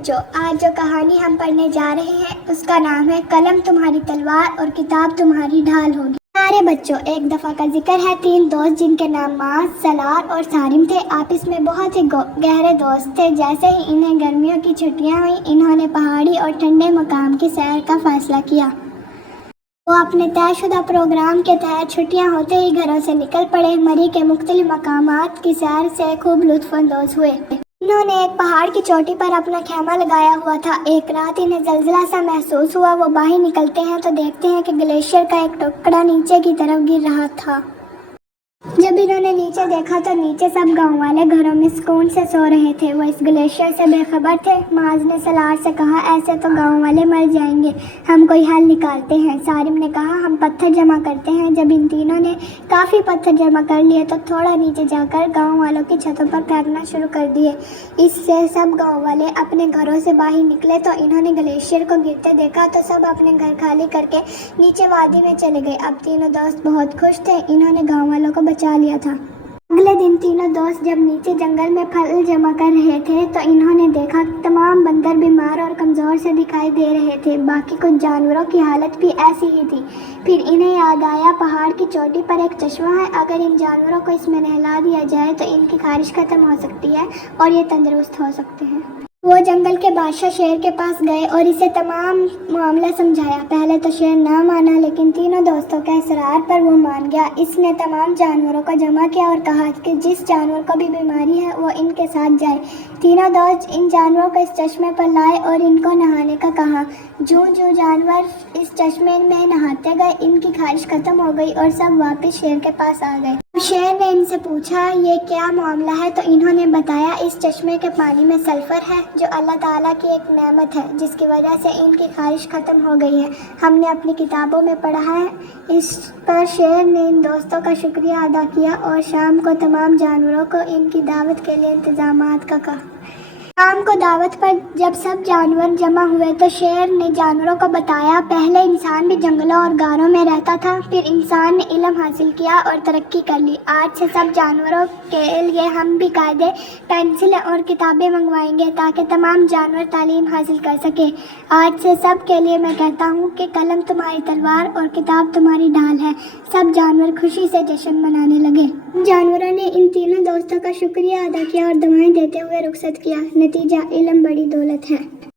بچوں، آج جو کہانی ہم پڑھنے جا رہے ہیں اس کا نام ہے قلم تمہاری تلوار اور کتاب تمہاری ڈھال ہوگی۔ پیارے بچوں، ایک دفعہ کا ذکر ہے، 3 دوست جن کے نام معاذ، سلار اور سالم تھے، آپس میں بہت ہی گہرے دوست تھے۔ جیسے ہی انہیں گرمیوں کی چھٹیاں ہوئیں، انہوں نے پہاڑی اور ٹھنڈے مقام کی سیر کا فیصلہ کیا۔ وہ اپنے طے شدہ پروگرام کے تحت چھٹیاں ہوتے ہی گھروں سے نکل پڑے۔ مری کے مختلف مقامات کی سیر سے خوب لطف اندوز ہوئے۔ انہوں نے ایک پہاڑ کی چوٹی پر اپنا خیمہ لگایا ہوا تھا۔ ایک رات انہیں زلزلہ سا محسوس ہوا۔ وہ باہر نکلتے ہیں تو دیکھتے ہیں کہ گلیشیئر کا ایک ٹکڑا نیچے کی طرف گر رہا تھا۔ جب انہوں نے نیچے دیکھا تو نیچے سب گاؤں والے گھروں میں سکون سے سو رہے تھے۔ وہ اس گلیشیئر سے بے خبر تھے۔ معاذ نے سلار سے کہا، ایسے تو گاؤں والے مر جائیں گے، ہم کوئی حل نکالتے ہیں۔ سالم نے کہا، ہم پتھر جمع کرتے ہیں۔ جب ان تینوں نے کافی پتھر جمع کر لیے تو تھوڑا نیچے جا کر گاؤں والوں کی چھتوں پر پھینکنا شروع کر دیے۔ اس سے سب گاؤں والے اپنے گھروں سے باہر نکلے تو انہوں نے گلیشیئر کو گرتے دیکھا تو سب اپنے گھر خالی کر کے نیچے وادی میں چلے گئے۔ اب تینوں دوست بہت خوش تھے، انہوں نے گاؤں والوں کو بچا لیا تھا۔ اگلے دن تینوں دوست جب نیچے جنگل میں پھل جمع کر رہے تھے تو انہوں نے دیکھا کہ تمام بندر بیمار اور کمزور سے دکھائی دے رہے تھے۔ باقی کچھ جانوروں کی حالت بھی ایسی ہی تھی۔ پھر انہیں یاد آیا، پہاڑ کی چوٹی پر ایک چشمہ ہے، اگر ان جانوروں کو اس میں نہلا دیا جائے تو ان کی خارش ختم ہو سکتی ہے اور یہ تندرست ہو سکتے ہیں۔ وہ جنگل کے بادشاہ شیر کے پاس گئے اور اسے تمام معاملہ سمجھایا۔ پہلے تو شیر نہ مانا، لیکن تینوں دوستوں کے اصرار پر وہ مان گیا۔ اس نے تمام جانوروں کو جمع کیا اور کہا کہ جس جانور کو بھی بیماری ہے وہ ان کے ساتھ جائے۔ تینوں دوست ان جانوروں کو اس چشمے پر لائے اور ان کو نہانے کا کہا۔ جو جانور اس چشمے میں نہاتے گئے ان کی خارش ختم ہو گئی اور سب واپس شیر کے پاس آ گئے۔ شیر نے ان سے پوچھا، یہ کیا معاملہ ہے؟ تو انہوں نے بتایا، اس چشمے کے پانی میں سلفر ہے جو اللہ تعالیٰ کی ایک نعمت ہے جس کی وجہ سے ان کی خارش ختم ہو گئی ہے، ہم نے اپنی کتابوں میں پڑھا ہے۔ اس پر شیر نے ان دوستوں کا شکریہ ادا کیا اور شام کو تمام جانوروں کو ان کی دعوت کے لیے انتظامات کا کہا۔ شام کو دعوت پر جب سب جانور جمع ہوئے تو شیر نے جانوروں کو بتایا، پہلے انسان بھی جنگلوں اور غاروں میں رہتا تھا، پھر انسان نے علم حاصل کیا اور ترقی کر لی۔ آج سے سب جانوروں کے لیے ہم بھی قاعدے، پینسلیں اور کتابیں منگوائیں گے تاکہ تمام جانور تعلیم حاصل کر سکیں۔ آج سے سب کے لیے میں کہتا ہوں کہ قلم تمہاری تلوار اور کتاب تمہاری ڈھال ہے۔ سب جانور خوشی سے جشن منانے لگے۔ جانوروں نے ان تینوں دوستوں کا شکریہ ادا کیا اور دعائیں دیتے ہوئے رخصت کیا۔ نتیجہ، علم بڑی دولت ہے۔